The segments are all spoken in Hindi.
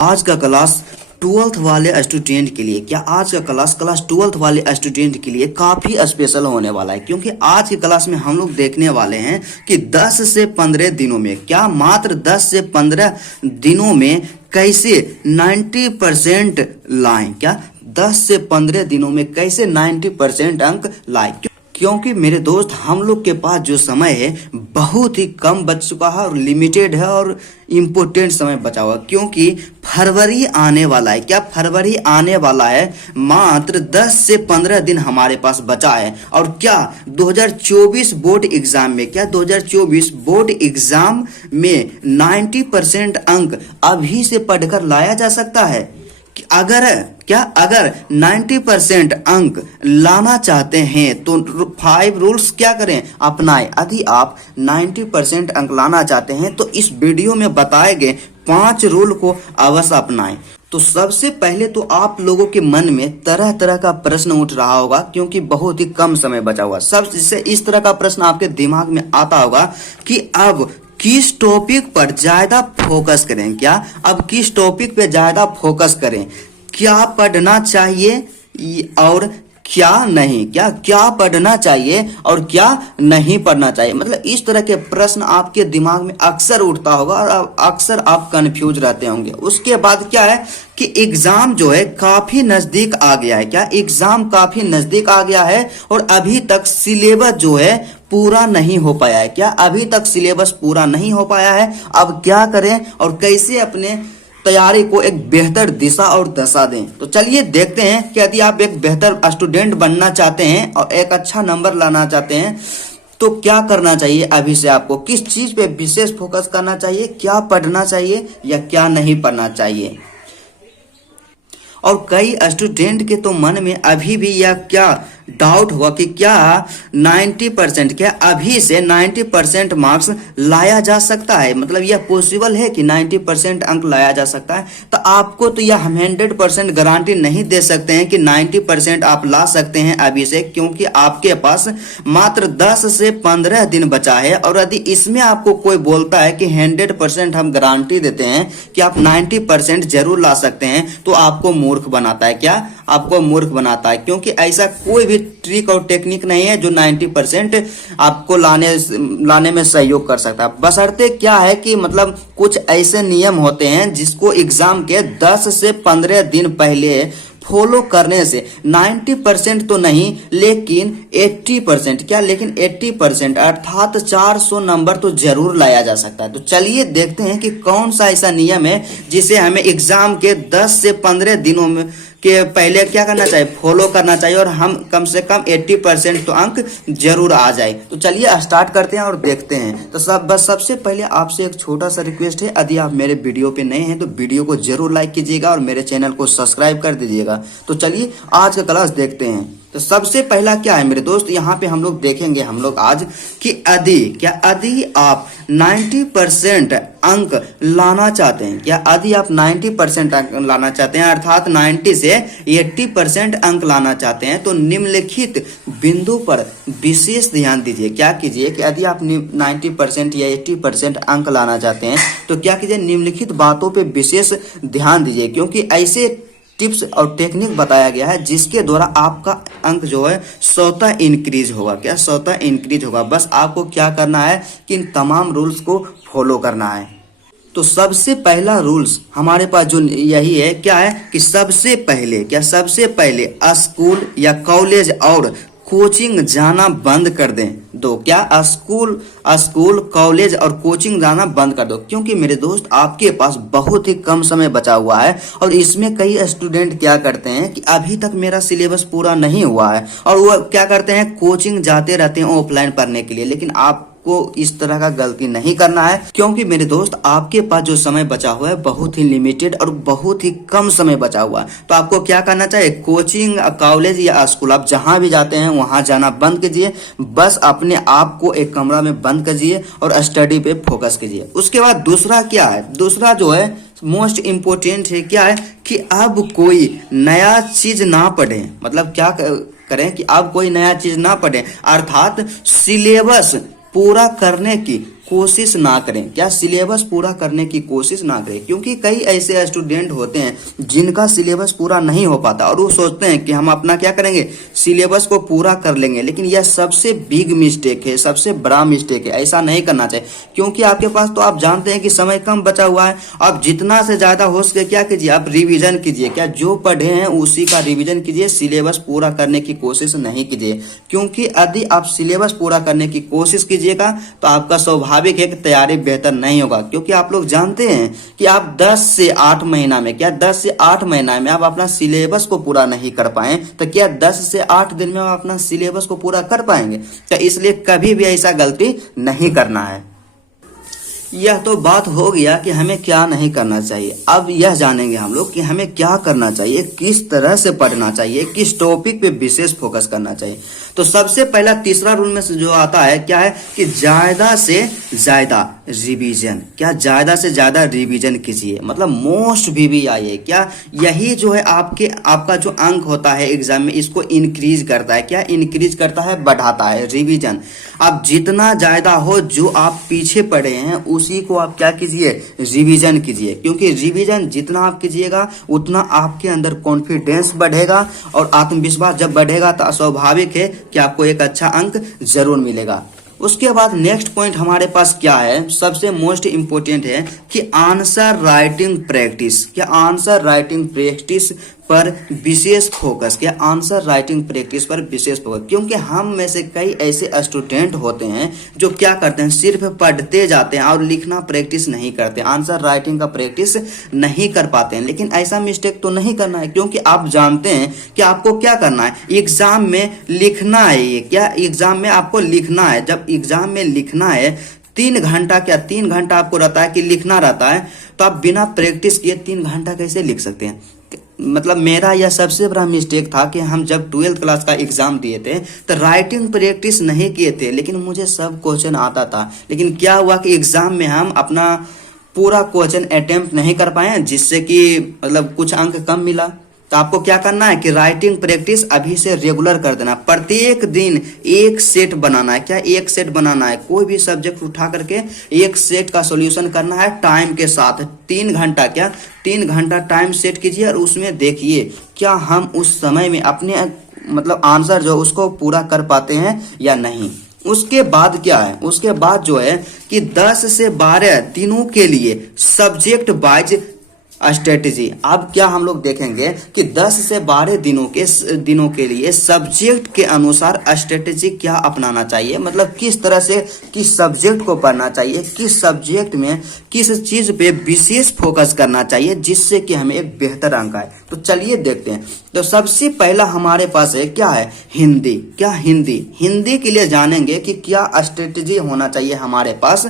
आज का क्लास 12th वाले स्टूडेंट के लिए, क्या आज का क्लास 12th वाले स्टूडेंट के लिए काफ़ी स्पेशल होने वाला है, क्योंकि आज की क्लास में हम लोग देखने वाले हैं कि 10 से 15 दिनों में, क्या मात्र 10 से 15 दिनों में कैसे 90% लाएं, क्या 10 से 15 दिनों में कैसे 90% अंक लाएं। क्योंकि मेरे दोस्त हम लोग के पास जो समय है बहुत ही कम बच चुका है और लिमिटेड है और इम्पोर्टेंट समय बचा हुआ, क्योंकि फरवरी आने वाला है। क्या फरवरी आने वाला है, मात्र 10 से 15 दिन हमारे पास बचा है। और क्या 2024 बोर्ड एग्जाम में, क्या 2024 बोर्ड एग्जाम में 90% अंक अभी से पढ़कर लाया जा सकता है। अगर 90% अंक लाना चाहते हैं तो 5 रूल्स क्या करें, अपनाएं। यदि आप 90% अंक लाना चाहते हैं तो इस वीडियो में बताए गए 5 रूल को अवश्य अपनाएं। तो सबसे पहले तो आप लोगों के मन में तरह तरह का प्रश्न उठ रहा होगा, क्योंकि बहुत ही कम समय बचा हुआ। सबसे इस तरह का प्रश्न आपके दिमाग में आता होगा कि अब किस टॉपिक पर ज्यादा फोकस करें, क्या अब किस टॉपिक पे ज्यादा फोकस करें, क्या पढ़ना चाहिए और क्या नहीं, क्या पढ़ना चाहिए और क्या नहीं पढ़ना चाहिए। मतलब इस तरह के प्रश्न आपके दिमाग में अक्सर उठता होगा और अक्सर आप कंफ्यूज रहते होंगे। उसके बाद क्या है कि एग्जाम जो है काफी नजदीक आ गया है, क्या एग्जाम काफी नजदीक आ गया है और अभी तक सिलेबस जो है पूरा नहीं हो पाया है, क्या अभी तक सिलेबस पूरा नहीं हो पाया है। अब क्या करें और कैसे अपने तैयारी को एक बेहतर दिशा और दशा दें। तो चलिए देखते हैं कि यदि आप एक बेहतर स्टूडेंट बनना चाहते हैं और एक अच्छा नंबर लाना चाहते हैं तो क्या करना चाहिए। अभी से आपको किस चीज पे विशेष फोकस करना चाहिए, क्या पढ़ना चाहिए या क्या नहीं पढ़ना चाहिए। और कई स्टूडेंट के तो मन में अभी भी यह क्या डाउट हुआ कि क्या 90%, क्या अभी से 90% मार्क्स लाया जा सकता है, मतलब यह पॉसिबल है कि 90% अंक लाया जा सकता है। तो आपको तो यह 100% गारंटी नहीं दे सकते हैं कि 90% आप ला सकते हैं अभी से, क्योंकि आपके पास मात्र 10 से 15 दिन बचा है। और यदि इसमें आपको कोई बोलता है कि 100% हम गारंटी देते हैं कि आप 90% जरूर ला सकते हैं, तो आपको मूर्ख बनाता है, क्या आपको मूर्ख बनाता है, क्योंकि ऐसा कोई भी ट्रिक और टेक्निक नहीं है जो 90% आपको लाने में सहयोग कर सकता है। बशर्ते क्या है कि मतलब कुछ ऐसे नियम होते हैं जिसको एग्जाम के 10 से 15 दिन पहले फॉलो करने से 90% तो नहीं लेकिन 80%, क्या लेकिन 80% अर्थात 400 नंबर तो जरूर लाया जा सकता है। तो चलिए देखते हैं कि कौन सा ऐसा नियम है जिसे हमें एग्जाम के 10 से 15 दिनों में के पहले क्या करना चाहिए, फॉलो करना चाहिए और हम कम से कम 80% तो अंक जरूर आ जाए। तो चलिए स्टार्ट करते हैं और देखते हैं। तो सबसे पहले आपसे एक छोटा सा रिक्वेस्ट है, यदि आप मेरे वीडियो पे नए हैं तो वीडियो को जरूर लाइक कीजिएगा और मेरे चैनल को सब्सक्राइब कर दीजिएगा। तो चलिए आज का क्लास देखते हैं। तो सबसे पहला क्या है मेरे दोस्त, यहाँ पे हम लोग देखेंगे आज कि यदि आप 90% अंक लाना चाहते हैं, क्या यदि आप 90% अंक लाना चाहते हैं अर्थात 90 से 80% अंक लाना चाहते हैं तो निम्नलिखित बिंदु पर विशेष ध्यान दीजिए। क्या कीजिए कि यदि आप 90% या 80% अंक लाना चाहते हैं तो क्या कीजिए, निम्नलिखित बातों पे विशेष ध्यान दीजिए, क्योंकि ऐसे टिप्स और टेक्निक बताया गया है जिसके द्वारा आपका अंक जो है स्वतः इंक्रीज होगा, क्या स्वतः इंक्रीज होगा। बस आपको क्या करना है कि इन तमाम रूल्स को फॉलो करना है। तो सबसे पहला रूल्स हमारे पास जो यही है, क्या है कि सबसे पहले स्कूल या कॉलेज और कोचिंग जाना बंद कर दें दो, क्या स्कूल कॉलेज और कोचिंग जाना बंद कर दो, क्योंकि मेरे दोस्त आपके पास बहुत ही कम समय बचा हुआ है और इसमें कई स्टूडेंट क्या करते हैं कि अभी तक मेरा सिलेबस पूरा नहीं हुआ है और वो क्या करते हैं, कोचिंग जाते रहते हैं ऑफलाइन पढ़ने के लिए। लेकिन आपको इस तरह का गलती नहीं करना है, क्योंकि मेरे दोस्त आपके पास जो समय बचा हुआ है बहुत ही लिमिटेड और बहुत ही कम समय बचा हुआ है। तो आपको क्या करना चाहिए, कोचिंग कॉलेज या स्कूल आप जहां भी जाते हैं वहां जाना बंद कीजिए। बस अपने आप को एक कमरा में बंद कीजिए और स्टडी पे फोकस कीजिए। उसके बाद दूसरा क्या है, दूसरा जो है मोस्ट इम्पोर्टेंट है, क्या है कि अब कोई नया चीज ना पढ़े। मतलब क्या करें कि अब कोई नया चीज ना पढ़े, अर्थात सिलेबस पूरा करने की कोशिश ना करें, क्या सिलेबस पूरा करने की कोशिश ना करें, क्योंकि कई ऐसे स्टूडेंट होते हैं जिनका सिलेबस पूरा नहीं हो पाता और वो सोचते हैं कि हम अपना क्या करेंगे, सिलेबस को पूरा कर लेंगे। लेकिन यह सबसे बिग मिस्टेक है, सबसे बड़ा मिस्टेक है, ऐसा नहीं करना चाहिए। क्योंकि आपके पास तो आप जानते हैं कि समय कम बचा हुआ है, आप जितना से ज्यादा हो सके क्या कीजिए, आप रिविजन कीजिए। क्या जो पढ़े हैं उसी का रिविजन कीजिए, सिलेबस पूरा करने की कोशिश नहीं कीजिए। क्योंकि यदि आप सिलेबस पूरा करने की कोशिश कीजिएगा तो आपका स्वाभाविक है कि तैयारी बेहतर नहीं होगा। क्योंकि आप लोग जानते हैं कि आप 10 से 8 महीना में, क्या 10 से 8 महीना में आप अपना सिलेबस को पूरा नहीं कर पाए तो क्या 10 से 8 दिन में आप अपना सिलेबस को पूरा कर पाएंगे? तो इसलिए कभी भी ऐसा गलती नहीं करना है। यह तो बात हो गया कि हमें क्या नहीं करना चाहिए। अब यह जानेंगे हम लोग कि हमें क्या करना चाहिए, किस तरह से पढ़ना चाहिए, किस टॉपिक पे विशेष फोकस करना चाहिए। तो सबसे पहला तीसरा रूल में से जो आता है क्या है कि ज्यादा से ज्यादा रिवीजन, क्या ज्यादा से ज्यादा रिवीजन कीजिए। मतलब मोस्ट VVI है, क्या यही जो है आपका जो अंक होता है एग्जाम में, इसको इंक्रीज करता है। क्या इंक्रीज करता है, बढ़ाता है रिवीजन। आप जितना ज्यादा हो जो आप पीछे पड़े हैं उसी को आप क्या कीजिए, रिवीजन कीजिए। क्योंकि रिवीजन जितना आप कीजिएगा उतना आपके अंदर कॉन्फिडेंस बढ़ेगा और आत्मविश्वास जब बढ़ेगा तो स्वाभाविक है कि आपको एक अच्छा अंक जरूर मिलेगा। उसके बाद नेक्स्ट पॉइंट हमारे पास क्या है, सबसे मोस्ट इंपोर्टेंट है कि आंसर राइटिंग प्रैक्टिस। क्या आंसर राइटिंग प्रैक्टिस पर विशेष फोकस, क्या आंसर राइटिंग प्रैक्टिस पर विशेष फोकस। क्योंकि हम में से कई ऐसे स्टूडेंट होते हैं जो क्या करते हैं, सिर्फ पढ़ते जाते हैं और लिखना प्रैक्टिस नहीं करते, आंसर राइटिंग का प्रैक्टिस नहीं कर पाते हैं। लेकिन ऐसा मिस्टेक तो नहीं करना है, क्योंकि आप जानते हैं कि आपको क्या करना है, एग्जाम में लिखना है। ये क्या एग्जाम में आपको लिखना है, जब एग्जाम में लिखना है 3 घंटा, क्या 3 घंटा आपको रहता है कि लिखना रहता है, तो आप बिना प्रैक्टिस किए 3 घंटा कैसे लिख सकते हैं। मतलब मेरा यह सबसे बड़ा मिस्टेक था कि हम जब 12th क्लास का एग्जाम दिए थे तो राइटिंग प्रैक्टिस नहीं किए थे, लेकिन मुझे सब क्वेश्चन आता था। लेकिन क्या हुआ कि एग्जाम में हम अपना पूरा क्वेश्चन अटेम्प्ट नहीं कर पाए, जिससे कि मतलब कुछ अंक कम मिला। तो आपको क्या करना है कि राइटिंग प्रैक्टिस अभी से रेगुलर कर देना, प्रत्येक दिन एक सेट बनाना है। क्या एक सेट बनाना है, कोई भी सब्जेक्ट उठा करके एक सेट का सॉल्यूशन करना है टाइम के साथ। 3 घंटा, क्या 3 घंटा टाइम सेट कीजिए और उसमें देखिए क्या हम उस समय में अपने मतलब आंसर जो उसको पूरा कर पाते हैं या नहीं। उसके बाद क्या है, उसके बाद जो है कि 10 से 12 दिनों के लिए सब्जेक्ट वाइज स्ट्रेटेजी। अब क्या हम लोग देखेंगे कि 10 से 12 दिनों के लिए सब्जेक्ट के अनुसार स्ट्रेटेजी क्या अपनाना चाहिए। मतलब किस तरह से किस सब्जेक्ट को पढ़ना चाहिए, किस सब्जेक्ट में किस चीज पे विशेष फोकस करना चाहिए जिससे कि हमें एक बेहतर अंक आए। तो चलिए देखते हैं। तो सबसे पहला हमारे पास है क्या है, हिंदी। क्या हिंदी के लिए जानेंगे कि क्या स्ट्रेटेजी होना चाहिए हमारे पास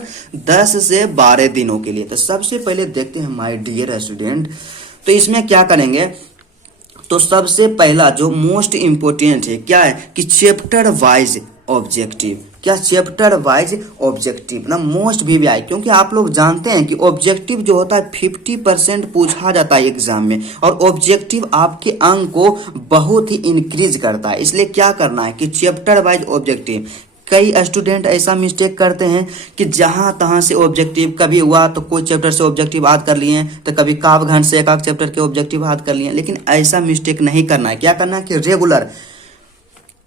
10 से 12 दिनों के लिए। तो सबसे पहले देखते हैं माय डियर स्टूडेंट, तो इसमें क्या करेंगे। तो सबसे पहला जो मोस्ट इंपोर्टेंट है क्या है कि चैप्टर वाइज ऑब्जेक्टिव। क्या चैप्टर वाइज ऑब्जेक्टिव ना मोस्ट VVI। क्योंकि आप लोग जानते हैं कि ऑब्जेक्टिव जो होता है 50% पूछा जाता है एग्जाम में, और ऑब्जेक्टिव आपके अंक को बहुत ही इंक्रीज करता है। इसलिए क्या करना है कि चैप्टर वाइज ऑब्जेक्टिव। कई स्टूडेंट ऐसा मिस्टेक करते हैं कि जहां तहां से ऑब्जेक्टिव, कभी हुआ तो कोई चैप्टर से ऑब्जेक्टिव याद कर लिए, तो कभी काव्यखंड से एक चैप्टर के ऑब्जेक्टिव याद कर लिए। लेकिन ऐसा मिस्टेक नहीं करना है। क्या करना है कि रेगुलर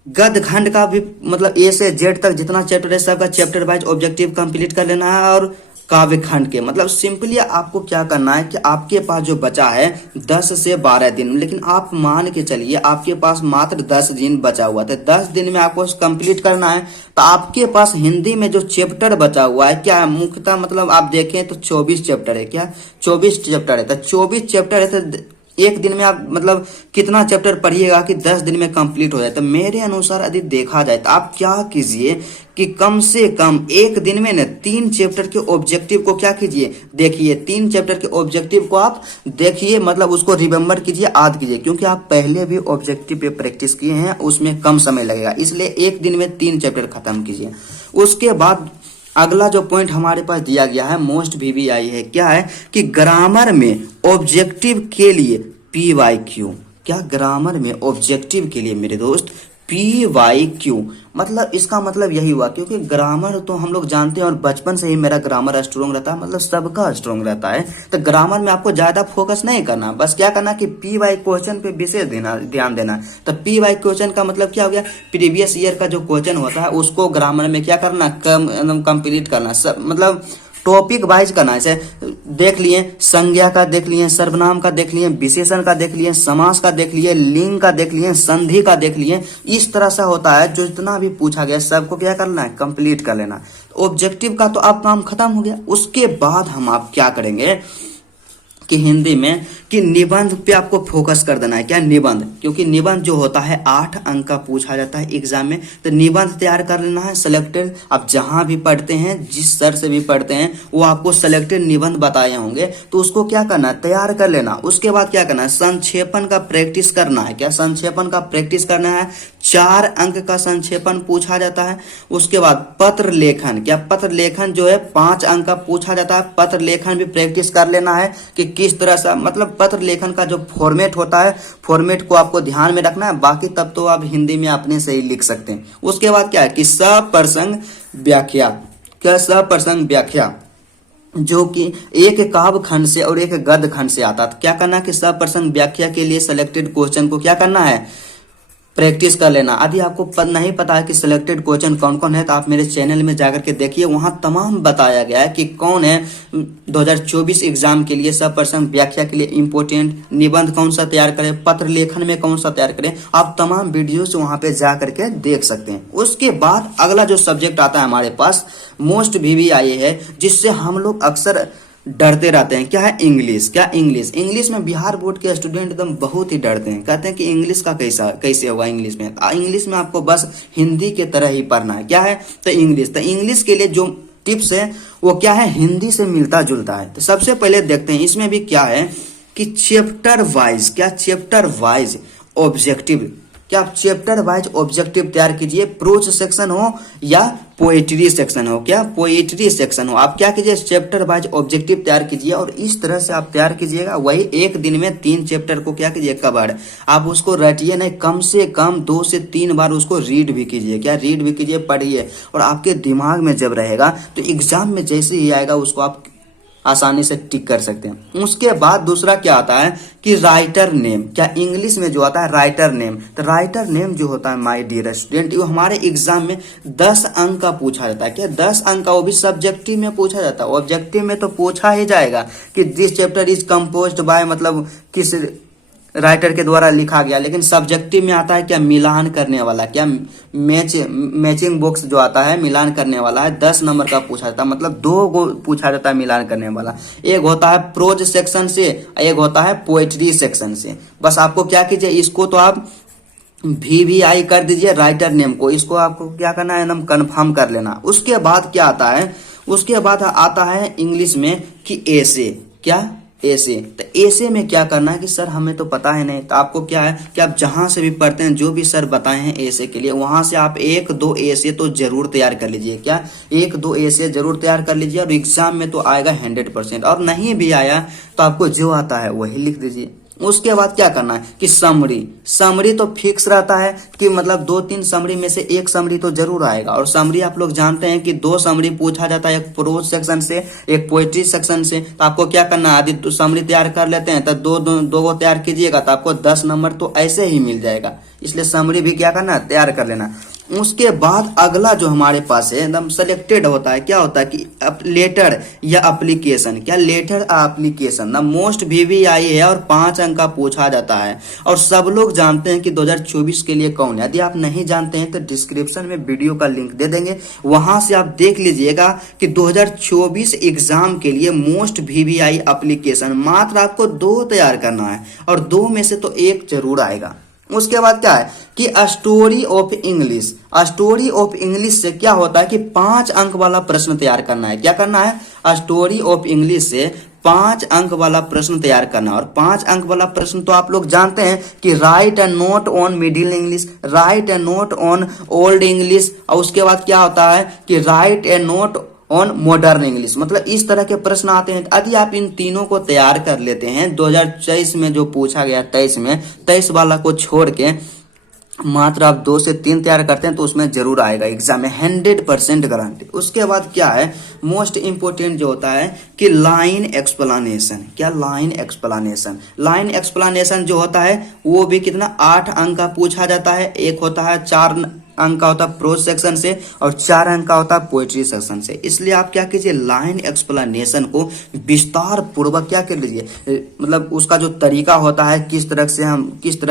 गद्य खंड का भी मतलब A से Z तक जितना चैप्टर है सबका चैप्टर वाइज ऑब्जेक्टिव कंप्लीट कर लेना है। और काव्य खंड के मतलब सिंपली आपको क्या करना है कि आपके पास जो बचा है 10 से 12 दिन, लेकिन आप मान के चलिए आपके पास मात्र 10 दिन बचा हुआ था, 10 दिन में आपको कंप्लीट करना है। तो आपके पास हिंदी में जो चैप्टर बचा हुआ है क्या है, मुख्यतः मतलब आप देखें तो 24 चैप्टर है। क्या 24 चैप्टर है। तो 24 चैप्टर है तो एक दिन में आप मतलब कितना चैप्टर पढ़िएगा कि 10 दिन में कंप्लीट हो जाए। तो मेरे अनुसार यदि देखा जाए तो आप क्या कीजिए कि कम से कम एक दिन में ना 3 चैप्टर के ऑब्जेक्टिव को क्या कीजिए, देखिए 3 चैप्टर के ऑब्जेक्टिव को आप देखिए, मतलब उसको रिमेम्बर कीजिए, याद कीजिए। क्योंकि आप पहले भी ऑब्जेक्टिव पे प्रैक्टिस किए हैं, उसमें कम समय लगेगा, इसलिए एक दिन में 3 चैप्टर खत्म कीजिए। उसके बाद अगला जो पॉइंट हमारे पास दिया गया है मोस्ट VVI है, क्या है कि ग्रामर में ऑब्जेक्टिव के लिए PYQ। क्या ग्रामर में ऑब्जेक्टिव के लिए मेरे दोस्त PYQ, मतलब इसका मतलब यही हुआ, क्योंकि ग्रामर तो हम लोग जानते हैं और बचपन से ही मेरा ग्रामर स्ट्रोंग रहता है, मतलब सबका स्ट्रोंग रहता है। तो ग्रामर में आपको ज्यादा फोकस नहीं करना, बस क्या करना कि PY क्वेश्चन पे विशेष ध्यान देना। तो PY क्वेश्चन का मतलब क्या हो गया, प्रीवियस ईयर का जो क्वेश्चन होता है उसको ग्रामर में क्या करना, कंप्लीट करना, मतलब टॉपिक वाइज करना। जैसे देख लिए संज्ञा का, देख लिए सर्वनाम का, देख लिए विशेषण का, देख लिए समास का, देख लिए लिंग का, देख लिए संधि का, देख लिए। इस तरह से होता है, जो जितना भी पूछा गया सबको क्या करना है, कंप्लीट कर लेना। ऑब्जेक्टिव का तो आप काम खत्म हो गया। उसके बाद हम आप क्या करेंगे कि हिंदी में कि निबंध पे आपको फोकस कर देना है। क्या निबंध, क्योंकि निबंध जो होता है 8 अंक का पूछा जाता है एग्जाम में। तो निबंध तैयार कर लेना है सिलेक्टेड। आप जहां भी पढ़ते हैं, जिस सर से भी पढ़ते हैं, वो आपको सिलेक्टेड निबंध बताए होंगे, तो उसको क्या करना है, तैयार कर लेना। उसके बाद क्या करना है, संक्षेपण का प्रैक्टिस करना है। क्या संक्षेपण का प्रैक्टिस करना है, 4 अंक का संक्षेपण पूछा जाता है। उसके बाद पत्र लेखन, क्या पत्र लेखन जो है 5 अंक का पूछा जाता है। पत्र लेखन भी प्रैक्टिस कर लेना है कि किस तरह से, मतलब पत्र लेखन का जो फॉर्मेट होता है, फॉर्मेट को आपको ध्यान में रखना है। बाकी तब तो आप हिंदी में अपने से ही लिख सकते हैं। उसके बाद क्या है कि सप्रसंग व्याख्या। क्या सप्रसंग व्याख्या, जो कि एक काव्य खंड से और एक गद्य खंड से आता है। क्या करना है कि सप्रसंग व्याख्या के लिए सिलेक्टेड क्वेश्चन को क्या करना है, प्रैक्टिस कर लेना। यदि आपको नहीं पता है कि सिलेक्टेड क्वेश्चन कौन कौन है, तो आप मेरे चैनल में जाकर के देखिए, वहां तमाम बताया गया है कि कौन है 2024 एग्जाम के लिए सप्रसंग व्याख्या के लिए इंपोर्टेंट, निबंध कौन सा तैयार करें, पत्र लेखन में कौन सा तैयार करें। आप तमाम वीडियोस वहां पे जा करके देख सकते हैं। उसके बाद अगला जो सब्जेक्ट आता है हमारे पास, मोस्ट VVIA है, जिससे हम लोग अक्सर डरते रहते हैं। क्या है, इंग्लिश। क्या इंग्लिश, इंग्लिश में बिहार बोर्ड के स्टूडेंट एकदम बहुत ही डरते हैं, कहते हैं कि इंग्लिश का कैसे होगा। इंग्लिश में इंग्लिश में आपको बस हिंदी के तरह ही पढ़ना है। क्या है, तो इंग्लिश। तो इंग्लिश के लिए जो टिप्स है वो क्या है, हिंदी से मिलता जुलता है। तो सबसे पहले देखते हैं इसमें भी क्या है कि चैप्टर वाइज, क्या चैप्टर वाइज ऑब्जेक्टिव, क्या आप चैप्टर वाइज ऑब्जेक्टिव तैयार कीजिए। प्रोज सेक्शन हो या पोएट्री सेक्शन हो, क्या पोएट्री सेक्शन हो, आप क्या कीजिए, चैप्टर वाइज ऑब्जेक्टिव तैयार कीजिए। और इस तरह से आप तैयार कीजिएगा, वही एक दिन में 3 चैप्टर को क्या कीजिए, कवर। आप उसको रटिए नहीं, कम से कम 2 से 3 बार उसको रीड भी कीजिए। क्या रीड भी कीजिए, पढ़िए। और आपके दिमाग में जब रहेगा तो एग्जाम में जैसे ही आएगा उसको आप आसानी से टिक कर सकते हैं। उसके बाद दूसरा क्या आता है कि राइटर नेम। क्या इंग्लिश में जो आता है राइटर नेम, तो राइटर नेम जो होता है माय डियर स्टूडेंट, वो हमारे एग्जाम में 10 अंक का पूछा जाता है। क्या 10 अंक का, वो भी सब्जेक्टिव में पूछा जाता है। ऑब्जेक्टिव में तो पूछा ही जाएगा कि this chapter is composed bye, मतलब किस राइटर के द्वारा लिखा गया। लेकिन सब्जेक्टिव में आता है क्या, मिलान करने वाला, क्या मैचिंग बॉक्स जो आता है मिलान करने वाला है, 10 नंबर का पूछा जाता है। मतलब 2 को पूछा जाता है मिलान करने वाला। एक होता है प्रोज सेक्शन से, एक होता है पोएट्री सेक्शन से। बस आपको क्या कीजिए, इसको तो आप VVI कर दीजिए राइटर नेम को, इसको आपको क्या करना है, एकदम कंफर्म कर लेना। उसके बाद क्या आता है, उसके बाद आता है इंग्लिश में कि ऐसे। क्या ऐसे, तो ऐसे में क्या करना है कि सर हमें तो पता है नहीं, तो आपको क्या है कि आप जहां से भी पढ़ते हैं, जो भी सर बताए हैं ऐसे के लिए, वहां से आप 1-2 ऐसे तो जरूर तैयार कर लीजिए। क्या 1-2 ऐसे जरूर तैयार कर लीजिए, और एग्जाम में तो आएगा 100%। और नहीं भी आया तो आपको जो आता है वही लिख दीजिए। उसके बाद क्या करना है कि समरी तो फिक्स रहता है कि मतलब 2-3 समरी में से एक समरी तो जरूर आएगा। और समरी आप लोग जानते हैं कि 2 समरी पूछा जाता है, एक प्रोज सेक्शन से, एक पोएट्री सेक्शन से। तो आपको क्या करना है, आदि समरी तैयार कर लेते हैं, तो दो को तैयार कीजिएगा, तो आपको 10 नंबर तो ऐसे ही मिल जाएगा। इसलिए समरी भी क्या करना है, तैयार कर लेना। उसके बाद अगला जो हमारे पास है एकदम सेलेक्टेड होता है, क्या होता है कि लेटर या एप्लीकेशन। क्या लेटर एप्लीकेशन ना मोस्ट VVI है, और 5 अंक का पूछा जाता है। और सब लोग जानते हैं कि 2024 के लिए कौन है। यदि आप नहीं जानते हैं तो डिस्क्रिप्शन में वीडियो का लिंक दे देंगे, वहां से आप देख लीजिएगा कि 2024 एग्जाम के लिए मोस्ट VVI एप्लीकेशन मात्र आपको 2 तैयार करना है, और 2 में से तो एक जरूर आएगा। उसके बाद क्या है कि story of English. Story of English से क्या होता है कि 5 अंक वाला प्रश्न तैयार करना है। क्या करना है, स्टोरी ऑफ इंग्लिश से 5 अंक वाला प्रश्न तैयार करना है। और 5 अंक वाला प्रश्न तो आप लोग जानते हैं कि right and note on middle English, right and note on old English, और उसके बाद क्या होता है कि right and note on modern English. मतलब इस तरह के प्रश्न आते हैं। यदि आप इन तीनों को तैयार कर लेते हैं, 2024 में जो पूछा गया 23 में, 23 वाला को छोड़ के मात्र आप 2 से 3 तैयार करते हैं तो उसमें जरूर आएगा एग्जाम में, 100% गारंटी। उसके बाद क्या है मोस्ट इंपोर्टेंट जो होता है कि लाइन एक्सप्लेनेशन। क्या लाइन एक्सप्लेनेशन? लाइन एक्सप्लेनेशन जो होता है वो भी कितना 8 अंक का पूछा जाता है। एक होता है 4 अंक का होता है प्रोज सेक्शन से और 4 अंक का होता है पोएट्री सेक्शन से। इसलिए आप क्या कीजिए लाइन एक्सप्लेनेशन को विस्तार पूर्वक क्या कर लीजिए, मतलब उसका जो तरीका होता है किस तरह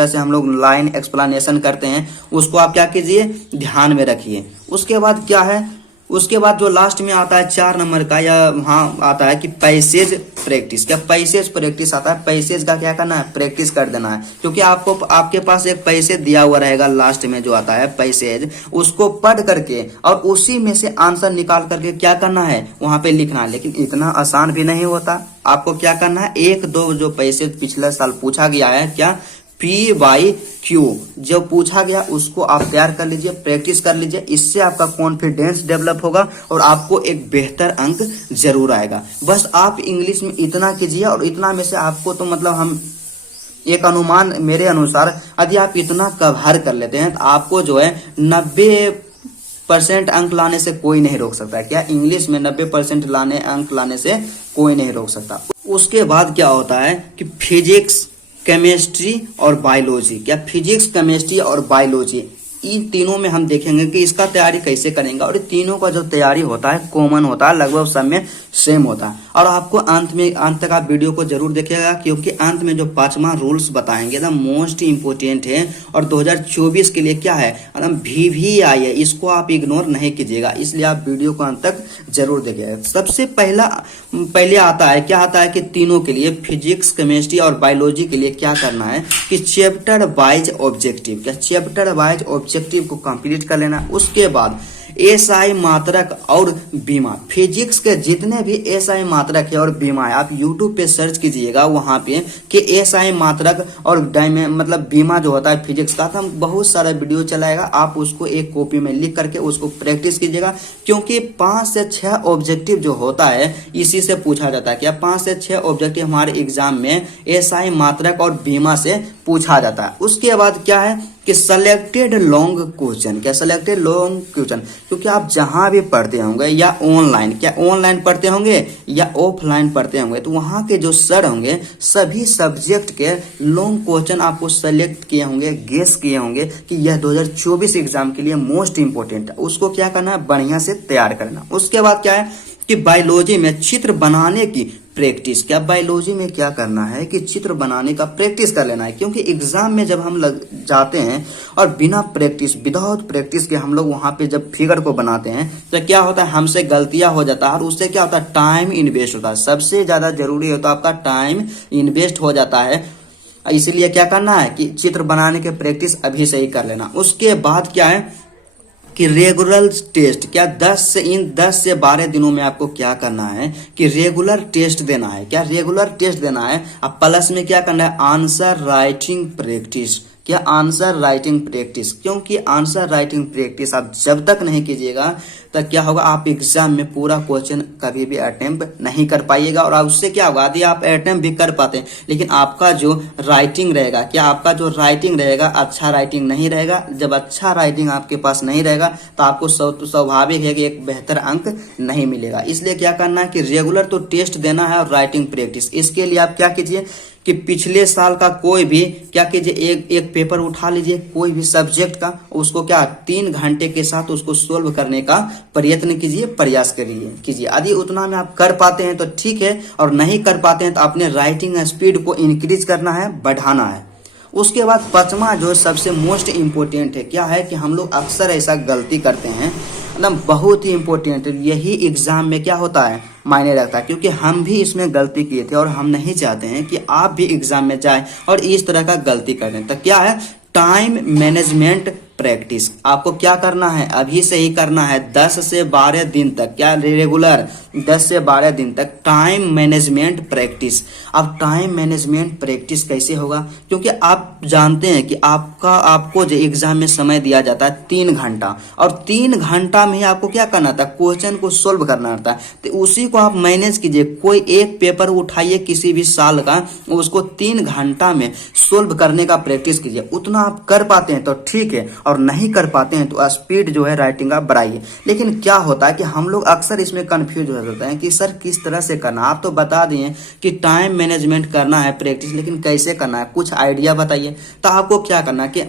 से हम लोग लाइन एक्सप्लेनेशन करते हैं उसको आप क्या कीजिए ध्यान में रखिए। उसके बाद क्या है, उसके बाद जो लास्ट में आता है 4 नंबर का या वहाँ आता है कि पैसेज प्रैक्टिस। क्या पैसेज प्रैक्टिस आता है? पैसेज का क्या करना है प्रैक्टिस कर देना है, क्योंकि आपको आपके पास एक पैसेज दिया हुआ रहेगा लास्ट में जो आता है पैसेज, उसको पढ़ करके और उसी में से आंसर निकाल करके क्या करना है वहां पे लिखना है। लेकिन इतना आसान भी नहीं होता। आपको क्या करना है 1-2 जो पैसेज पिछले साल पूछा गया है क्या P/Q जो पूछा गया उसको आप तैयार कर लीजिए, प्रैक्टिस कर लीजिए। इससे आपका कॉन्फिडेंस डेवलप होगा और आपको एक बेहतर अंक जरूर आएगा। बस आप इंग्लिश में इतना कीजिए और इतना में से आपको तो मतलब हम एक अनुमान मेरे अनुसार यदि आप इतना कवर कर लेते हैं तो आपको जो है 90% अंक लाने से कोई नहीं रोक सकता। क्या इंग्लिश में 90% अंक लाने से कोई नहीं रोक सकता। उसके बाद क्या होता है कि फिजिक्स, केमिस्ट्री और बायोलॉजी। क्या फिजिक्स, केमिस्ट्री और बायोलॉजी इन तीनों में हम देखेंगे कि इसका तैयारी कैसे करेंगे। और तीनों का जो तैयारी होता है कॉमन होता है, लगभग सब में सेम होता है। और आपको अंत तक आप वीडियो को जरूर देखिएगा, क्योंकि अंत में जो 5वां रूल्स बताएंगे ना मोस्ट इंपोर्टेंट है और 2024 के लिए क्या है एकदम VVI है, इसको आप इग्नोर नहीं कीजिएगा। इसलिए आप वीडियो को अंत तक जरूर देखिएगा। सबसे पहले आता है क्या आता है कि तीनों के लिए फिजिक्स, केमिस्ट्री और बायोलॉजी के लिए क्या करना है कि चैप्टर वाइज ऑब्जेक्टिव। क्या चैप्टर वाइज ऑब्जेक्टिव को कंप्लीट कर लेना। उसके बाद SI मात्रक और बीमा। फिजिक्स के जितने भी SI मात्रक है और बीमा है आप YouTube पे सर्च कीजिएगा वहां पे कि SI मात्रक और मतलब बीमा जो होता है फिजिक्स का, तो हम बहुत सारा वीडियो चलाएगा। आप उसको एक कॉपी में लिख करके उसको प्रैक्टिस कीजिएगा, क्योंकि 5 से 6 ऑब्जेक्टिव जो होता है इसी से पूछा जाता है। क्या 5 से 6 ऑब्जेक्टिव हमारे एग्जाम में SI मात्रक और बीमा से पूछा जाता है। उसके बाद क्या है कि सिलेक्टेड लॉन्ग क्वेश्चन। क्या सिलेक्टेड लॉन्ग क्वेश्चन, क्योंकि आप जहां भी पढ़ते होंगे या ऑनलाइन, क्या ऑनलाइन पढ़ते होंगे या ऑफलाइन पढ़ते होंगे, तो वहां के जो सर होंगे सभी सब्जेक्ट के लॉन्ग क्वेश्चन आपको सेलेक्ट किए होंगे, गेस किए होंगे कि यह 2024 एग्जाम के लिए मोस्ट इंपोर्टेंट है। उसको क्या करना है बढ़िया से तैयार करना। उसके बाद क्या है कि बायोलॉजी में चित्र बनाने की प्रैक्टिस। क्या बायोलॉजी में क्या करना है कि चित्र बनाने का प्रैक्टिस कर लेना है, क्योंकि एग्जाम में जब हम जाते हैं और बिना प्रैक्टिस, विदाउट प्रैक्टिस के हम लोग वहां पे जब फिगर को बनाते हैं तो क्या होता है हमसे गलतियां हो जाता है और उससे क्या होता है टाइम इन्वेस्ट होता है। सबसे ज्यादा जरूरी होता है आपका टाइम इन्वेस्ट हो जाता है। इसलिए क्या करना है कि चित्र बनाने के प्रैक्टिस अभी से ही कर लेना। उसके बाद क्या है कि रेगुलर टेस्ट। क्या 10 से 12 दिनों में आपको क्या करना है कि रेगुलर टेस्ट देना है। क्या रेगुलर टेस्ट देना है। अब प्लस में क्या करना है आंसर राइटिंग प्रैक्टिस। क्या आंसर राइटिंग प्रैक्टिस, क्योंकि आंसर राइटिंग प्रैक्टिस आप जब तक नहीं कीजिएगा तब क्या होगा आप एग्जाम में पूरा क्वेश्चन कभी भी अटेम्प्ट नहीं कर पाइएगा। और उससे क्या होगा यदि आप अटेम्प्ट भी कर पाते हैं लेकिन आपका जो राइटिंग रहेगा, क्या आपका जो राइटिंग रहेगा अच्छा राइटिंग नहीं रहेगा। जब अच्छा राइटिंग आपके पास नहीं रहेगा तो आपको स्वाभाविक है कि एक बेहतर अंक नहीं मिलेगा। इसलिए क्या करना है कि रेगुलर तो टेस्ट देना है और राइटिंग प्रैक्टिस। इसके लिए आप क्या कीजिए कि पिछले साल का कोई भी क्या कीजिए एक पेपर उठा लीजिए कोई भी सब्जेक्ट का, उसको क्या 3 घंटे के साथ उसको सोल्व करने का प्रयत्न कीजिए, प्रयास कीजिए। यदि उतना में आप कर पाते हैं तो ठीक है, और नहीं कर पाते हैं तो अपने राइटिंग स्पीड को इंक्रीज करना है, बढ़ाना है। उसके बाद 5वां जो सबसे मोस्ट इम्पोर्टेंट है क्या है कि हम लोग अक्सर ऐसा गलती करते हैं, मतलब बहुत ही इम्पोर्टेंट, यही एग्जाम में क्या होता है मायने रखता है, क्योंकि हम भी इसमें गलती किए थे और हम नहीं चाहते हैं कि आप भी एग्जाम में जाएं और इस तरह का गलती करें। तो क्या है टाइम मैनेजमेंट प्रैक्टिस। आपको क्या करना है, अभी से ही करना है 10 से 12 दिन तक, क्या रेगुलर 10 से 12 दिन तक टाइम मैनेजमेंट प्रैक्टिस। अब टाइम मैनेजमेंट प्रैक्टिस कैसे होगा, क्योंकि आप जानते हैं कि आपको जो एग्जाम में समय दिया जाता है 3 घंटा, और 3 घंटा में ही आपको क्या करना था, क्वेश्चन को सोल्व करना होता है। तो उसी को आप मैनेज कीजिए। कोई एक पेपर उठाइए किसी भी साल का, उसको 3 घंटा में सोल्व करने का प्रैक्टिस कीजिए। उतना आप कर पाते हैं तो ठीक है, और नहीं कर पाते हैं तो स्पीड जो है राइटिंग आप बढ़ाइए। लेकिन क्या होता है कि हम लोग अक्सर इसमें कंफ्यूज हो जाते हैं कि सर किस तरह से करना। आप तो बता दिए कि टाइम मैनेजमेंट करना है प्रैक्टिस, लेकिन कैसे करना है, कुछ आइडिया बताइए। तो आपको क्या करना है कि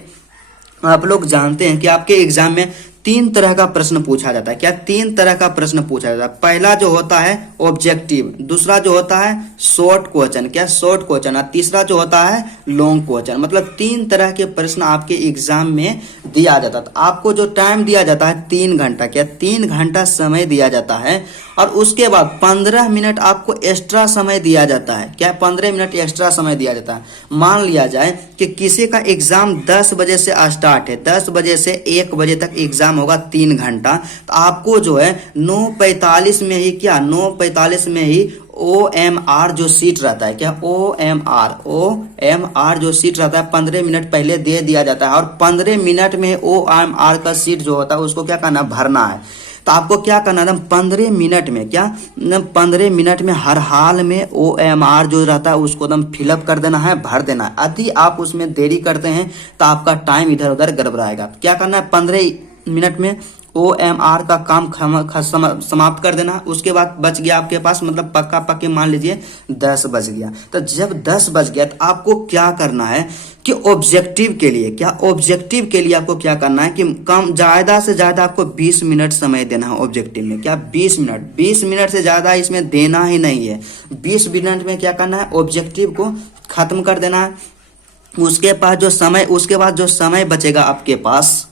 आप लोग जानते हैं कि आपके एग्जाम में 3 तरह का प्रश्न पूछा जाता है। क्या 3 तरह का प्रश्न पूछा जाता है। पहला जो होता है ऑब्जेक्टिव, दूसरा जो होता है शॉर्ट क्वेश्चन, क्या शॉर्ट क्वेश्चन, और तीसरा जो होता है लॉन्ग क्वेश्चन। मतलब 3 तरह के प्रश्न आपके एग्जाम में दिया जाता है। तो आपको जो टाइम दिया जाता है 3 घंटा, क्या 3 घंटा समय दिया जाता है, और उसके बाद 15 मिनट आपको एक्स्ट्रा समय दिया जाता है। क्या 15 मिनट एक्स्ट्रा समय दिया जाता है। मान लिया जाए कि किसी का एग्जाम 10 बजे से स्टार्ट है, 10 बजे से 1 बजे तक एग्जाम होगा 3 घंटा, तो आपको जो है 9:45 में ही, क्या 9:45 में ही OMR जो सीट रहता है, क्या OMR जो सीट रहता है 15 मिनट पहले दे दिया जाता है, और 15 मिनट में OMR का सीट जो होता है उसको क्या करना, भरना है। तो आपको क्या करना है, 15 मिनट में, क्या 15 मिनट में हर हाल में OMR जो रहता है उसको एकदम फिलअप कर देना है, भर देना है। यदि आप उसमें देरी करते हैं तो आपका टाइम इधर उधर गड़बड़ाएगा। क्या करना है, 15 मिनट में OMR का काम समाप्त कर देना। उसके बाद बच गया आपके पास, मतलब पक्का पक्के मान लीजिए 10 बज गया। तो जब 10 बज गया तो आपको क्या करना है कि ऑब्जेक्टिव के लिए, क्या ऑब्जेक्टिव के लिए आपको क्या करना है कि कम ज्यादा से ज्यादा आपको 20 मिनट समय देना है ऑब्जेक्टिव में। क्या 20 मिनट से ज्यादा इसमें देना ही नहीं है। 20 मिनट में क्या करना है, ऑब्जेक्टिव को खत्म कर देना है। उसके बाद जो समय बचेगा आपके पास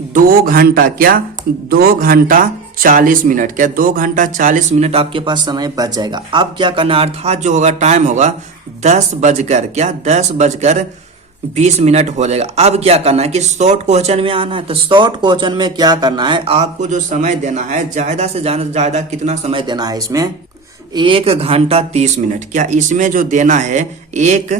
2 घंटा, क्या 2 घंटा 40 मिनट, क्या 2 घंटा 40 मिनट आपके पास समय बच जाएगा। अब क्या करना, अर्थात जो होगा टाइम होगा 10 बजकर 20 मिनट हो जाएगा। अब क्या करना है कि शॉर्ट क्वेश्चन में आना है। तो शॉर्ट क्वेश्चन में क्या करना है, आपको जो समय देना है ज्यादा से ज्यादा कितना समय देना है इसमें, 1 घंटा 30 मिनट। क्या इसमें जो देना है 1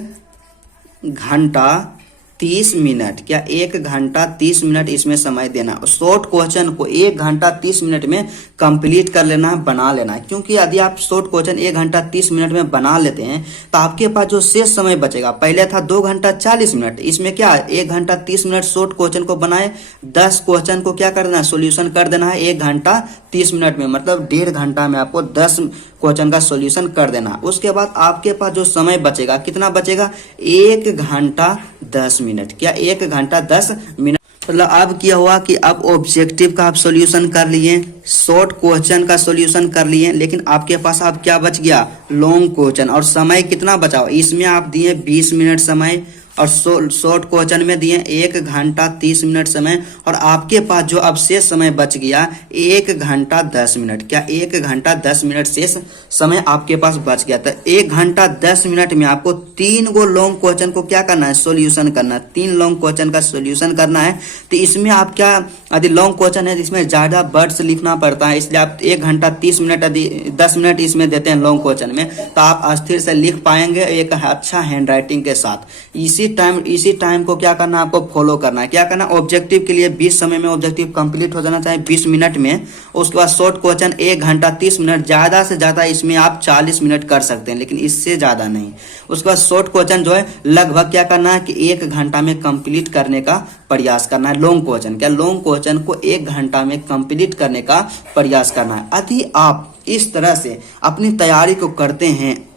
घंटा 30 मिनट, क्या 1 घंटा 30 मिनट इसमें समय देना। शॉर्ट क्वेश्चन को 1 घंटा 30 मिनट में कंप्लीट कर लेना है, बना लेना है। क्योंकि यदि आप शॉर्ट क्वेश्चन 1 घंटा 30 मिनट में बना लेते हैं तो आपके पास जो शेष समय बचेगा, पहले था 2 घंटा 40 मिनट, इसमें क्या 1 घंटा 30 मिनट शॉर्ट क्वेश्चन को बनाए, 10 क्वेश्चन को क्या करना है, सोल्यूशन कर देना है 1 घंटा 30 मिनट में, मतलब 1.5 घंटा में आपको 10 क्वेश्चन का सॉल्यूशन कर देना। उसके बाद आपके पास जो समय बचेगा, कितना बचेगा, 1 घंटा 10 मिनट, क्या 1 घंटा 10 मिनट। मतलब अब क्या हुआ कि अब ऑब्जेक्टिव का आप सॉल्यूशन कर लिए, शॉर्ट क्वेश्चन का सॉल्यूशन कर लिए, लेकिन आपके पास अब क्या बच गया, लॉन्ग क्वेश्चन। और समय कितना बचा, इसमें आप दिए 20 मिनट समय, और शॉर्ट क्वेश्चन में दिए 1 घंटा 30 मिनट समय, और आपके पास जो अब शेष समय बच गया 1 घंटा 10 मिनट, क्या 1 घंटा 10 मिनट शेष समय आपके पास बच गया। तो 1 घंटा 10 मिनट में आपको 3 गो लॉन्ग क्वेश्चन को क्या करना है, सॉल्यूशन करना है। 3 लॉन्ग क्वेश्चन का सॉल्यूशन करना है। तो इसमें आप क्या, यदि लॉन्ग क्वेश्चन है इसमें ज्यादा वर्ड्स लिखना पड़ता है, इसलिए आप 1 घंटा 30 मिनट यदि 10 मिनट इसमें देते हैं लॉन्ग क्वेश्चन में, तो आप स्थिर से लिख पाएंगे एक अच्छा हैंड राइटिंग के साथ। इसी टाइम को क्या करना है, आपको फॉलो करना है। क्या करना, ऑब्जेक्टिव के लिए 20 समय में ऑब्जेक्टिव कंप्लीट हो जाना चाहिए 20 मिनट में। उसके बाद शॉर्ट क्वेश्चन 1 घंटा 30 मिनट, ज्यादा से ज्यादा इसमें आप 40 मिनट कर सकते हैं, लेकिन इससे ज्यादा नहीं। उसके बाद शॉर्ट क्वेश्चन जो है लगभग क्या करना है कि 1 घंटा में कंप्लीट करने का प्रयास करना है। लॉन्ग क्वेश्चन, क्या लॉन्ग क्वेश्चन को 1 घंटा में कंप्लीट करने का प्रयास करना है। यदि आप इस तरह से अपनी तैयारी को करते हैं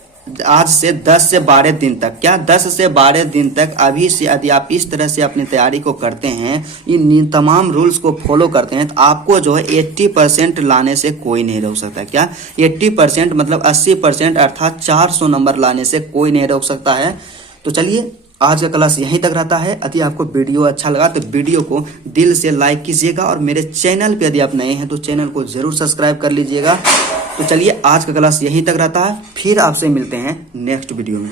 आज से 10 से 12 दिन तक, क्या 10 से 12 दिन तक अभी से यदि आप इस तरह से अपनी तैयारी को करते हैं, इन तमाम रूल्स को फॉलो करते हैं, तो आपको जो है 80% लाने से कोई नहीं रोक सकता। क्या 80% मतलब 80%, अर्थात 400 नंबर लाने से कोई नहीं रोक सकता है। तो चलिए आज का क्लास यहीं तक रहता है। यदि आपको वीडियो अच्छा लगा तो वीडियो को दिल से लाइक कीजिएगा, और मेरे चैनल पे यदि आप नए हैं तो चैनल को जरूर सब्सक्राइब कर लीजिएगा। तो चलिए आज का क्लास यहीं तक रहता है, फिर आपसे मिलते हैं नेक्स्ट वीडियो में।